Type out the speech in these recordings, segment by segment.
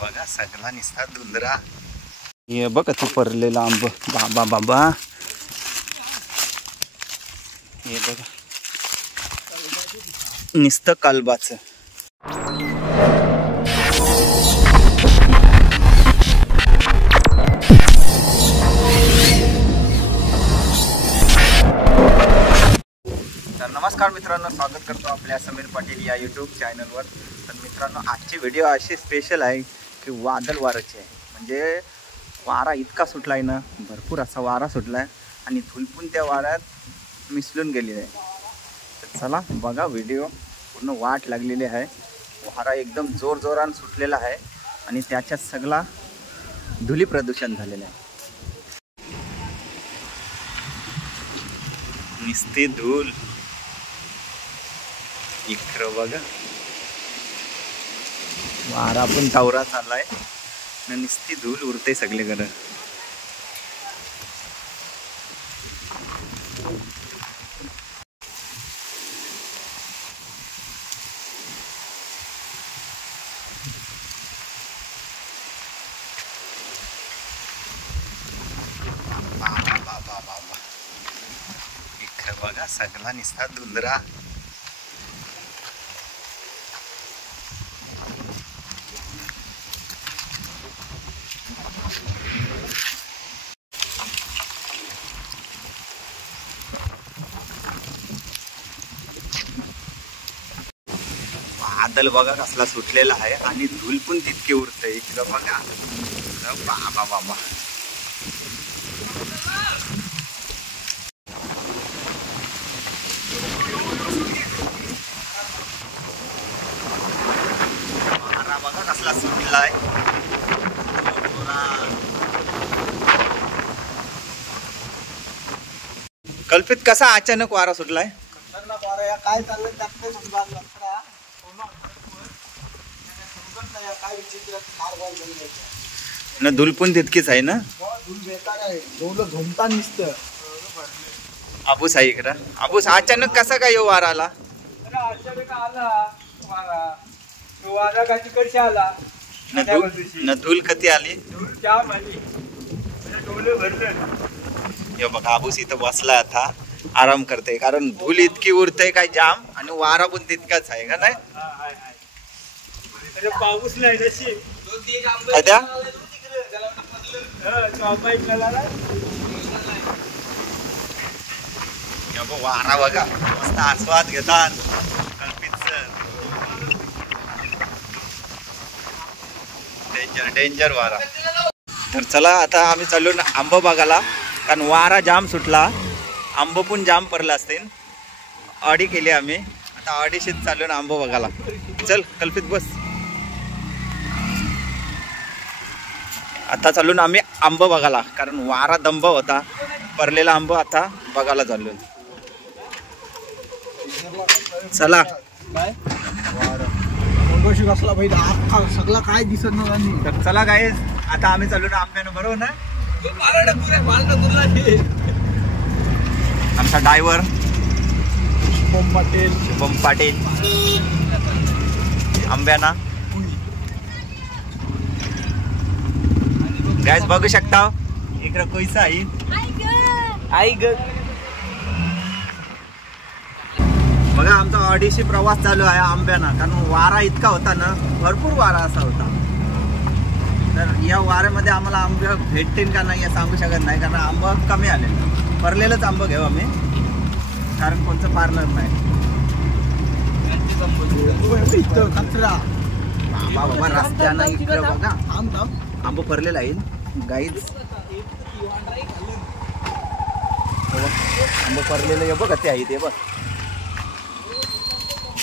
बघा सगळा निसता धुंदरा. हे बघ तू परलेला आंब. बाबा बाबा हे बघा निसतं कालबाच. तर नमस्कार मित्रांनो, स्वागत करतो आपल्या समीर पाटील या यूट्यूब चॅनलवर. तर मित्रांनो, आजची व्हिडिओ अशी स्पेशल आहे की वादळ वाराची आहे. म्हणजे वारा इतका सुटला आहे ना, भरपूर असा वारा सुटला आहे आणि धुलपून त्या वाऱ्यात मिसळून गेलेली आहे. तर चला बघा व्हिडिओ, पूर्ण वाट लागलेली आहे. वारा एकदम जोरानं सुटलेला आहे आणि त्याच्यात सगळा धुली प्रदूषण झालेलं आहे. निस्ते धूल इकडं बघा, वारा पण तावरा चाललाय ना, निस्ती धूल उरते सगळीकडे. इकडं बघा सगळा निस्ता धुंदरा. वादळ बघा कसला सुटलेला आहे आणि धूल पण तितके उरते. इकडं बघा बाबा बाबा. वारा बघा कसला सुटलाय. कल्पित कसा अचानक वारा सुटलाय? काय चाललं ना, धूल पण तितकीच आहे ना. आबूस आहे इकडं. आबूस अचानक कसा काय वारा आला? धूल कधी आली? बघा आबूस इथं बसला आता, आराम करते, कारण धूल इतकी उरते काय जाम आणि वारा पण तितकाच आहे का नाही. पाऊस नाही वारा बघा, मस्त आस्वाद घेतात कल्पितचं. डेंजर वारा. तर चला आता आम्ही चाललो ना आंब बागाला, कारण वारा जाम सुटला, आंब पण जाम पडला असतील. अडी केली आम्ही, आता अडीशीत चाललो ना आंब बघायला. चल कल्पित बस. आता चाललो ना आम्ही आंब बघायला, कारण वारा दंब होता, परलेला आंब आता बघायला चाललो. चला काय कसला भाई सगळा काय दिसत नाही. तर चला गाईज, आता आम्ही चाललो ना आंब्यानं, बरोबर ना. आमचा ड्रायव्हर शुभम पाटील आंब्याना. गाईज बघू शकता इकडं कोयसा आहे. आई ग बघा, आमचा अडीशी प्रवास चालू आहे आंब्याना, कारण वारा इतका होता ना, भरपूर वारा असा होता. तर या वाऱ्यामध्ये आम्हाला आंबे भेटतील का नाही सांगू शकत नाही, कारण आंब कमी आले. परलेलंच आंब घेऊ आम्ही, कारण कोणतं पारणार नाही. बाबा रस्त्यानं इकडं बघा आंब भरलेला आहे. गाईज आंब भरलेलं हे बघा, ते आहे ते बघ.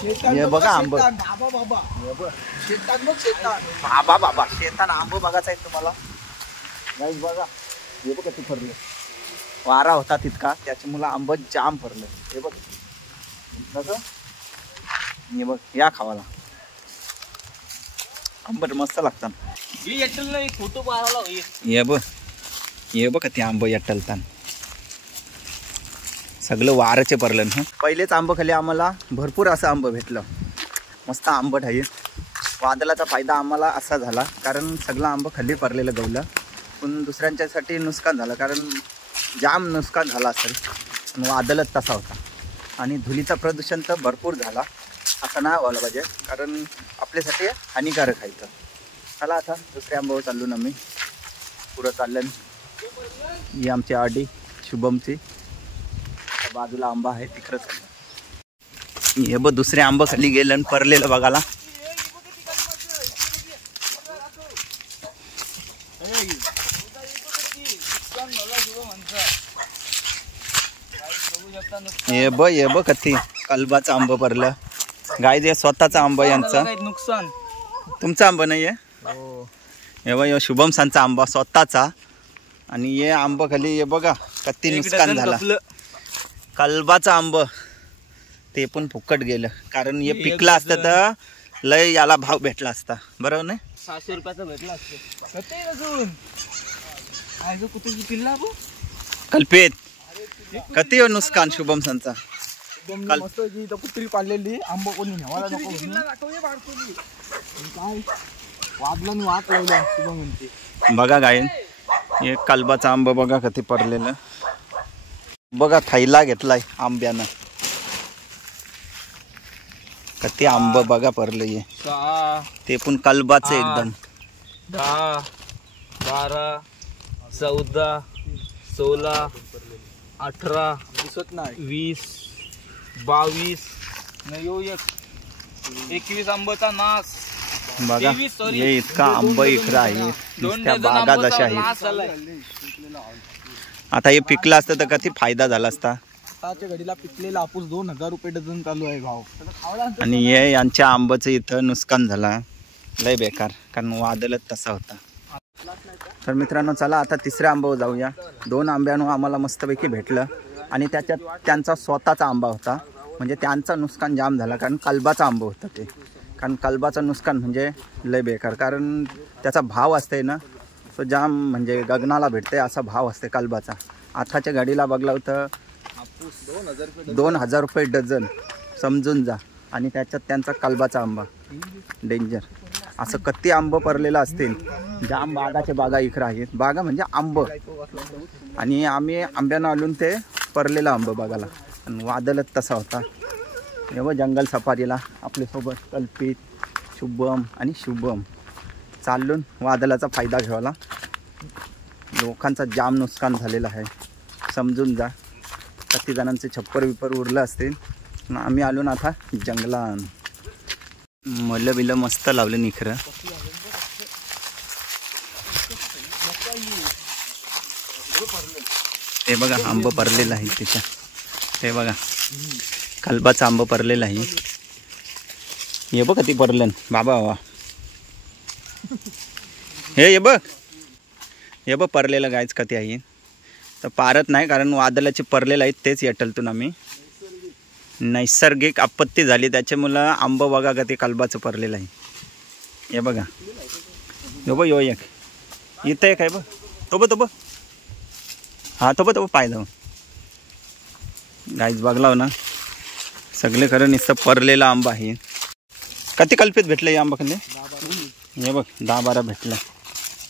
हे बघा आंब. बाबा बाबा शेतान आंब बघायचा आहे तुम्हाला. गाईज बघा हे बघा ते भरले. वारा होता तितका, त्याच्यामुळे आंब जाम भरलं. हे बघ कसं, हे बघ या खावाला आंबट मस्त लागतात. हे बघ ते आंब यटलतान सगळं वाराचे परलन. पहिलेच आंब खाली आम्हाला भरपूर असं आंब भेटलं, मस्त आंबट आहे. वादळाचा फायदा आम्हाला असा झाला कारण सगळं आंबं खाली पडलेलं गवलं, पण दुसऱ्यांच्यासाठी नुकसान झालं कारण जाम नुकसान झालं असेल. आणि वादळच तसा होता. आणि धुलीचं प्रदूषण तर भरपूर झाला, असं नाही व्हायला पाहिजे कारण आपल्यासाठी हानिकारक आहे. तर चला आता दुसऱ्या आंबावर चाललो ना मी, पुढं चाललं. ही आमची आडी शुभमची, बाजूला आंबा आहे तिकडं चाललं. हे बघ दुसरे आंबा खाली गेलं आणि परलेलं बघायला. हे बघ कधी कलबाचं आंबं परलं. गाय जे स्वतःचा आंबा यांचा नुकसान. तुमचा आंबा नाही आहे. हे बघ शुभम सांचा आंबा स्वतःचा. आणि हे आंबा खाली हे बघा किती नुकसान झालं. कलबाचं आंब ते पण फुकट गेलं कारण हे पिकलं असतं तर लय याला भाव भेटला असता. बरोबर नाही, 600 रुपयाचा भेटला असतो. कुठे किल्ला कल्पेत किती नुकसान शुभम सांचा. मस्त जी कुत्री पाळलेली आंबा कोणी नेवायला नको काय वादला वाट लावल्या शुभम म्हणते. बघा गायन हे कलबाचा आंबा बघा किती पडलेलं. बघा थैला घेतलाय आंब्यानं, किती आंब बघा पडलं. हे ते पण कलबाचं एकदम. 10, 12, 14, 16, 18, 20, 22, 21 आंब्याचा नाश. बघा हे इतका आंबा इकडं आहे, नुसत्या बागा जशा आहेत. आता हे पिकलं असतं तर किती फायदा झाला असता. आताच्या घडीला पिकलेला हापूस 2000 रुपये डझन चालू आहे भाव. आणि हे यांच्या आंब्याचं इथं नुकसान झाला लय बेकार कारण वादळच तसा होता. तर मित्रांनो चला आता तिसऱ्या आंब्यावर जाऊया. 2 आंब्यानं आम्हाला मस्तपैकी भेटलं आणि त्याच्यात त्यांचा स्वतःचा आंबा होता. म्हणजे त्यांचं नुकसान जाम झालं कारण कलबाचा आंबा होता ते. कारण कलबाचं नुकसान म्हणजे लय बेकार कारण त्याचा भाव असते ना तो जाम म्हणजे गगनाला भेटते असा भाव असते कलबाचा. आताच्या गाडीला बघला होतं 2000 रुपये डझन समजून जा. आणि त्याच्यात त्यांचा कलबाचा आंबा डेंजर. असं किती आंब पडलेलं असतील. जाम बागाचे बागा इकडं आहेत. बागा म्हणजे आंब. आणि आम्ही आंब्यानं आलून ते पडलेलं आंब बघायला. आणि वादळच तसा होता. एवढं जंगल सफारीला आपल्यासोबत कल्पित, शुभम आणि शुभम चालून वादळाचा फायदा घ्यायला. लोकांचा जाम नुकसान झालेलं आहे समजून जा. किती जणांचे छप्पर विपर उरलं असतील. आम्ही आलो ना आता जंगलान. मलं बिलं मस्त लावले निखरं. ते बघा आंब पडलेलं आहे त्याच्या. ते बघा कलबाचा आंब पडलेला आहे. हे बघ किती पडलं बाबा बाबा. हे बघ पडलेलं गायच कधी आहे. तर पारत नाही कारण वादळाचे पडलेलं आहेत तेच येटलतून आम्ही. नैसर्गिक आपत्ती झाली त्याच्यामुळं आंब बघा का ते कलबाचं पडलेलं आहे. हे बघा यो एक इथं एक आहे बघ. तो बघ हा तो बघ पाय जाऊ गाईच बघलाव ना सगळे खरं नुसतं पडलेलं आंबा आहे. किती कल्पित भेटलं हे आंबा खाली. हे बघ 10-12 भेटलं.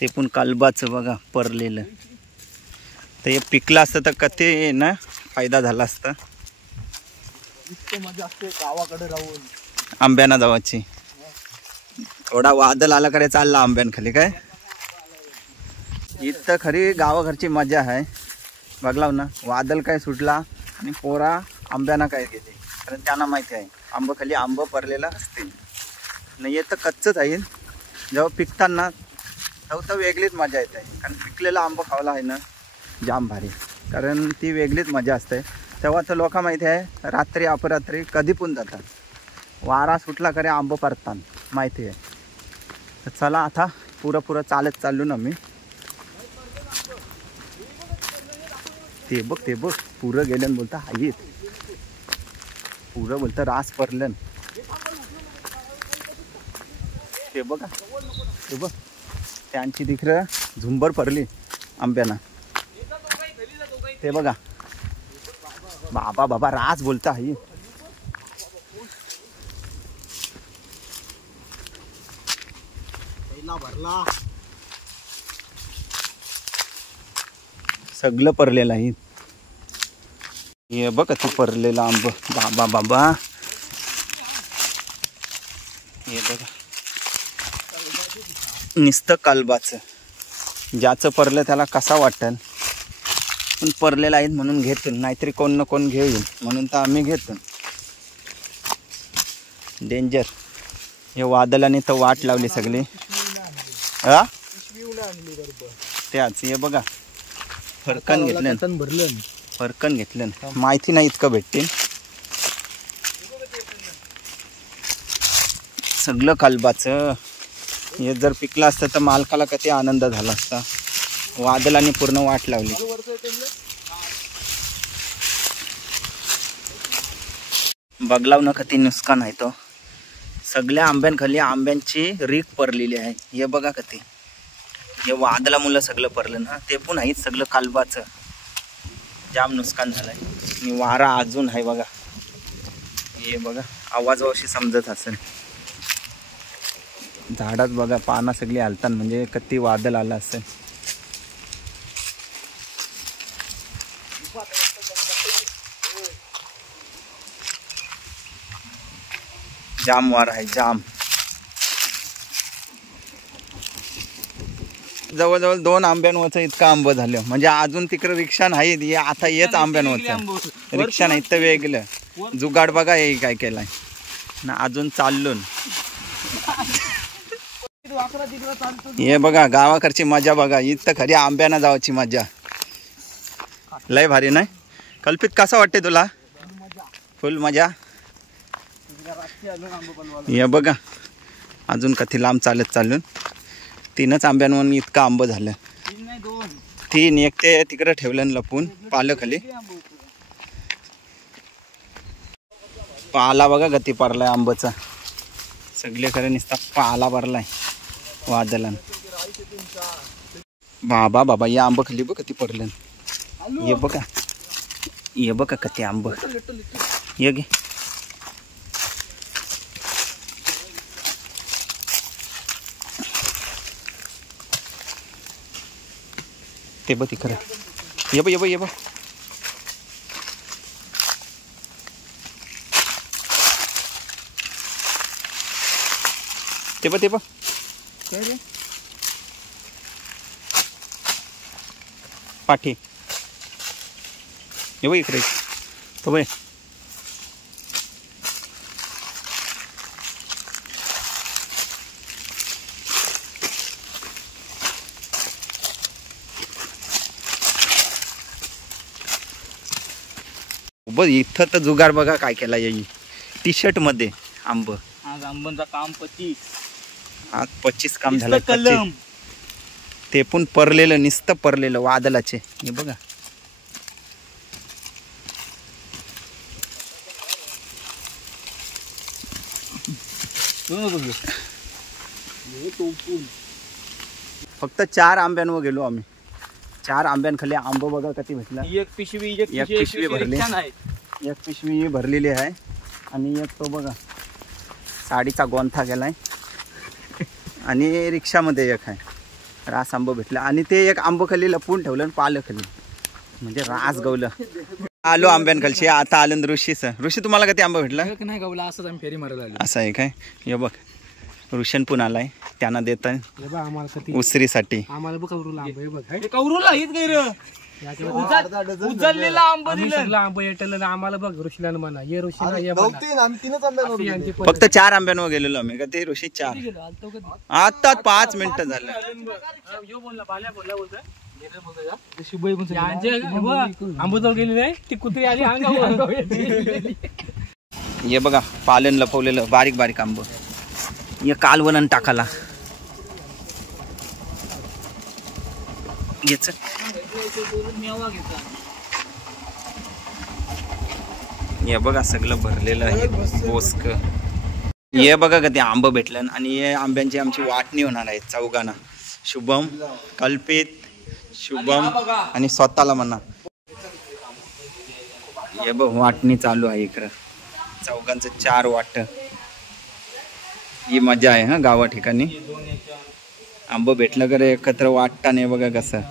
ते पण कलबाचं बघा पडलेलं. तर हे पिकलं असतं तर किती ना फायदा झाला असता. मजा असते गावाकडे राहून आंब्याना जावाची. थोडा वादळ आला करे चालला आंब्यांखाली काय. इथं खरी गावाघरची मजा आहे बघलाव ना. वादळ काय सुटला आणि पोरा आंब्याना काय गेले कारण त्यांना माहिती आहे आंब खाली आंब पडलेला असतील. नाही येतं कच्चंच आहे. जेव्हा पिकताना तेव्हा तर वेगळीच मजा येते कारण पिकलेला आंब खावला आहे ना जाम भारी कारण ती वेगळीच मजा असते. तेव्हा तर लोक माहिती आहे रात्री अपरात्री कधी पण जातात. वारा सुटला करे आंब परतात माहिती आहे. तर चला आता पुरं चालत चाललो ना मी. ते बघ पुरं गेलं बोलता हाईत. पुरं बोलतं रास पडलं. ते बघा ते बघ त्यांची तिकडं झुंबर पडली आंब्याना. ते बघा बाबा रास बोलता आहे. भरला सगळं परलेलं आहे. हे बघ ते परलेलं आंब. बाबा बाबा हे बघा नुसतं कालबाचं. ज्याचं परलं त्याला कसा वाटेल, पण परलेलं आहेत म्हणून घेतो, नाहीतरी कोण ना कोण घेईल म्हणून तर आम्ही घेतो. डेंजर. हे वादळाने तर वाट लावली सगळी. हा त्याच हे बघा फरकन घेतलं, भरलं फरकन घेतलं. माहिती नाही इतकं भेटतील. सगळं कालबाचं. हे जर पिकलं असतं तर मालकाला किती आनंद झाला असता. वादळाने पूर्ण वाट लावली. बघलाव ना किती नुकसान आहे तो. सगळ्या आंब्यांखाली आंब्यांची रीक पडलेली आहे. हे बघा किती. हे वादळामुळे सगळं पडलं ना, ते पण आहे सगळं कालबाचं. जाम नुकसान झालंय. आणि वारा अजून आहे बघा. हे बघा आवाजावशी समजत असेल. झाडात बघा पानं सगळी हालतात, म्हणजे किती वादळ आलं असेल. जाम वार आहे जाम. जवळजवळ 2 आंब्यांवरचं इतकं आंब झालं. म्हणजे अजून तिकडे रिक्षा नाही, आता हेच आंब्यांवरचं. रिक्षा नाही तर वेगळं जुगाड बघा हे काय केलाय ना. अजून चाललून हे बघा गावाकडची मजा बघा. इथं खरी आंब्याना जावाची मजा लय भारी नाही. कल्पित कसा वाटते तुला? फुल मजा. हे बघा अजून कधी लांब चालत चालून 3च आंब्यांवर इतकं आंब झालं. 3 एक ते तिकडे ठेवलं लपून पालखाली. पाला बघा गती पडलाय आंब्याचा. सगळे खरं नुसता पाला भरलाय वादळान. बाबा बाबा या आंब खाली बघ किती पडलं. हे बघा हे बघा किती आंब. ये गे ते बघ खरं. ये बघ ये बघ ये बघ. ते बघ ते बघ. पाठी ये बघ इकडे. तो बघ बघ इथं तर जुगार बघा काय केला. येई टी शर्ट मध्ये आंब. आज आंबांचा काम 25. आज 25 काम झालं. 25 ते पण परलेलं नुसतं परलेलं वादळाचे. हे बघा फक्त 4 आंब्यांवर गेलो आम्ही. 4 आंब्यांखाली आंब बघा किती भेटला. एक पिशवी भरली. एक पिशवी भरलेली आहे. आणि एक तो बघा साडीचा गोंथा गेलाय. आणि रिक्षामध्ये एक आहे. रास आंब भेटला. आणि ते एक आंब खाली लपवून ठेवलं आणि पालं खाली, म्हणजे रास गवलं. आलो आंब्यांखालची. आता आलं ऋषीचं. ऋषी तुम्हाला किती आंबा भेटला? नाही गवला. असंच आम्ही फेरी मारायला आलो. असं आहे काय? हे बघ ऋषण पण आलाय. त्यांना देत आहे उसरीसाठी. आम्हाला बघ कवरूला आंब. हे बघ कवरूला येत गैर उचललेला आंब दिलं. आंब येटलं आम्हाला बघ ऋषीला म्हणा. ये ऋषीला फक्त 4 आंब्यांवर गेलेलो आम्ही. का ते ऋषी 4. आता 5 मिनिटं झालं. आंबोजवळ गेली नाही ती कुत्री आली. हे बघा पालन लपवलेलं बारीक बारीक आंब. हे कालवण टाकाला. याच हे बघा सगळं भरलेलं आहे बोसक. हे बघा कधी आंब भेटलं. आणि हे आंब्यांची आमची वाटणी होणार आहे चौघांना. शुभम, कल्पित, शुभम आणि स्वतःला म्हणा. हे बघ वाटणी चालू आहे इकडं. चौघांचं 4 वाट. ही मजा आहे हा गावा ठिकाणी. आंबो भेटलं का रे एकत्र वाटता नाही बघा कसं.